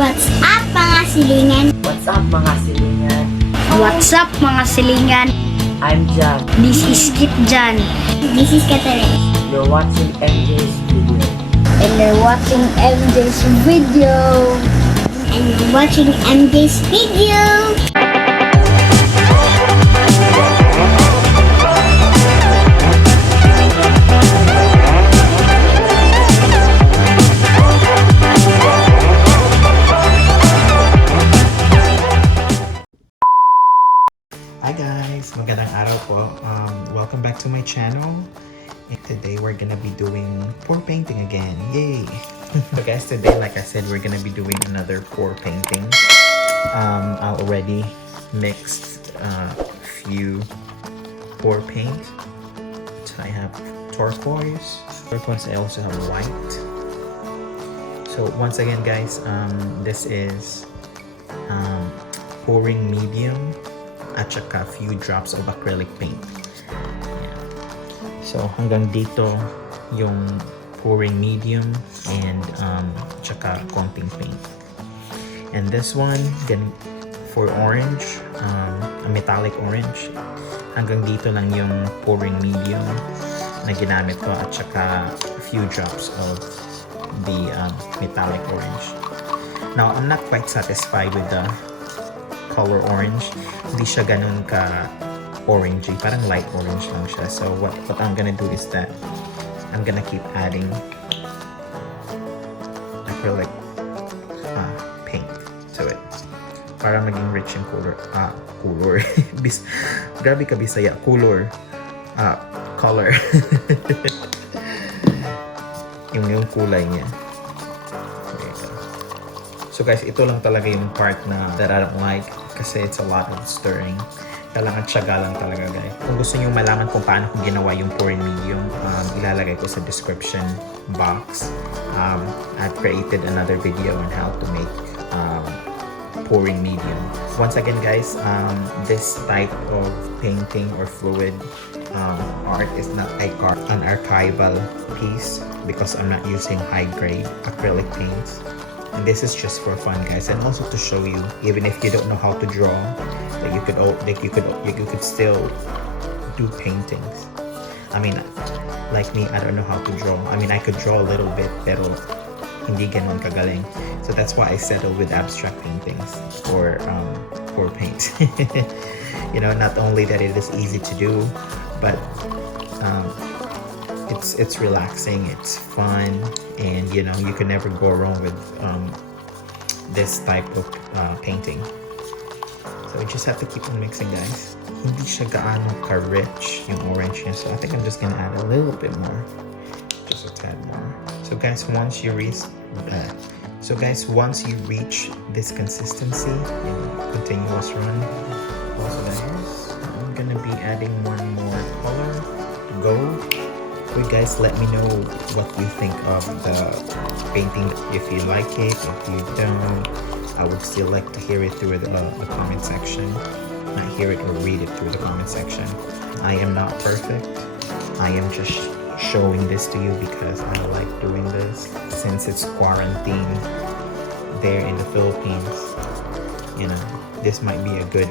What's up mga silingan? What's up mga silingan? What's up mga silingan? I'm Jan. This is Kit Jan. This is Catherine. You're watching MJ's video. And you're watching MJ's video. And you're watching MJ's video. Hi guys! Magandang araw po. Welcome back to my channel. And today we're gonna be doing pour painting again. Yay! So guys, today like I said, we're gonna be doing another pour painting. I already mixed a few pour paint. So I have turquoise. I also have white. So once again guys, this is pouring medium at saka few drops of acrylic paint. Yeah. So hanggang dito yung pouring medium and saka konting paint. And this one for orange, a metallic orange, hanggang dito lang yung pouring medium na ginamit ko at saka a few drops of the metallic orange. Now I'm not quite satisfied with the color orange. Hindi siya ganun ka orangey, parang light orange lang siya. So what I'm gonna do is that I'm gonna keep adding acrylic paint to it para maging rich yung color. Grabe ka Bisaya, color. yung kulay niya. So guys, ito lang talaga yung part that I don't like kasi it's a lot of stirring. Kailangan tiyaga lang talaga guys. Kung gusto niyo malaman kung paano ko ginawa yung pouring medium, ilalagay ko sa description box. I've created another video on how to make pouring medium. Once again guys, this type of painting or fluid art is not an archival piece because I'm not using high grade acrylic paints. And this is just for fun guys, and also to show you, even if you don't know how to draw, that you could still do paintings. I mean, like me, I don't know how to draw. I mean, I could draw a little bit, pero hindi ganon kagaling. So that's why I settled with abstract paintings or paint. You know, not only that it is easy to do, but it's relaxing, it's fun, and you know you can never go wrong with this type of painting. So you just have to keep on mixing guys. Hindi siya gaano ka-rich yung orange niya, so I think I'm just gonna add a little bit more, just a tad more. So guys, once you reach this consistency, you know, continuous run. Also guys, I'm gonna be adding one more color, gold. So guys, let me know what you think of the painting, if you like it, if you don't. I would still like to hear it through the comment section. Not hear it or read it through the comment section. I am not perfect. I am just showing this to you because I like doing this. Since it's quarantine there in the Philippines, you know, this might be a good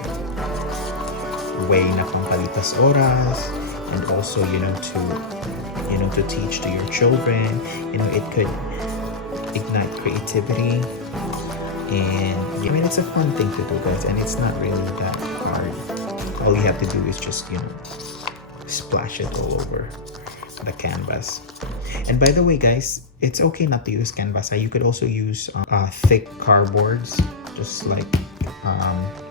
way na pampalitas oras, and also you know to teach to your children. You know, it could ignite creativity, and I mean it's a fun thing to do guys, and it's not really that hard. All you have to do is just, you know, splash it all over the canvas. And by the way guys, it's okay not to use canvas. You could also use thick cardboards, just like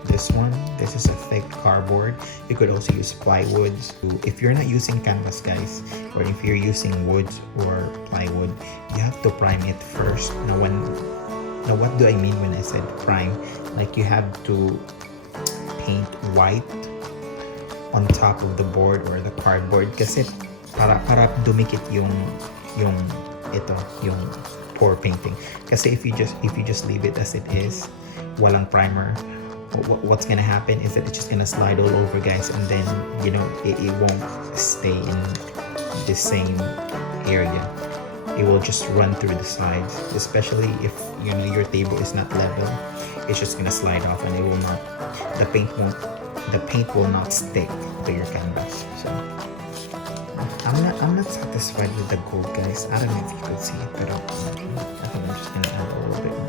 this one. This is a thick cardboard. You could also use plywoods. If you're not using canvas guys, or if you're using wood or plywood, you have to prime it first. Now what do I mean when I said prime? Like you have to paint white on top of the board or the cardboard kasi para dumikit yung pour painting. Kasi if you just leave it as it is, walang primer, what's gonna happen is that it's just gonna slide all over guys, and then you know it won't stay in the same area. It will just run through the sides, especially if your table is not level, it's just gonna slide off and it will not, the paint will not stick to your canvas. So I'm not satisfied with the gold, guys. I don't know if you could see it, but I think I'm just gonna add a little bit more.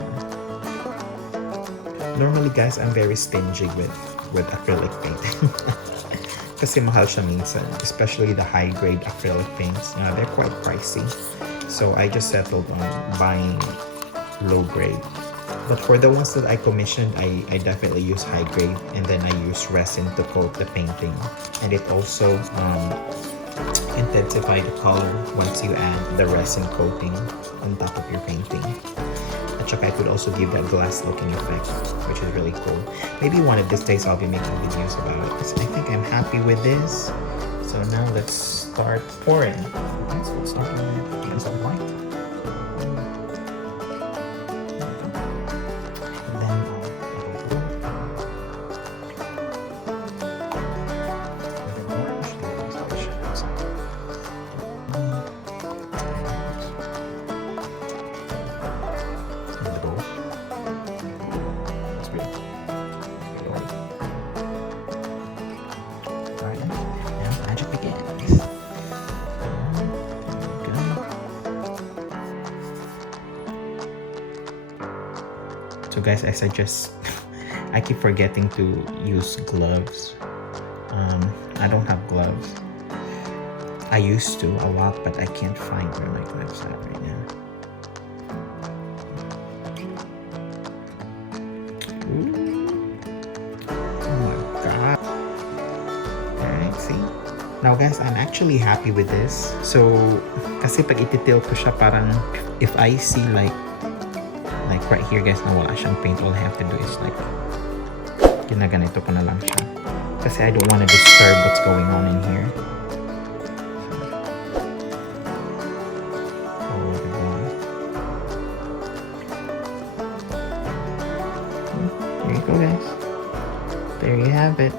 Normally, guys, I'm very stingy with acrylic paint. Kasi mahal siya minsan, especially the high-grade acrylic paints. They're quite pricey. So I just settled on buying low-grade. But for the ones that I commissioned, I definitely use high-grade, and then I use resin to coat the painting. And it also intensify the color once you add the resin coating on top of your painting. At saka it would also give that glass looking effect, which is really cool. Maybe one of these days I'll be making videos about it. So I think I'm happy with this. So now let's start pouring. Okay, so we'll start with some white. And then so guys, I suggest I keep forgetting to use gloves. I don't have gloves. I used to a lot, but I can't find where my gloves are right now. Ooh. Oh my god. Alright, see? Now guys, I'm actually happy with this. So, kasi pag ititil ko siya, parang if I see like right here guys na wala siyang paint, all I have to do is like ginaganito ko na lang siya kasi I don't want to disturb what's going on in here. Oh, diba? There you go guys, there you have it.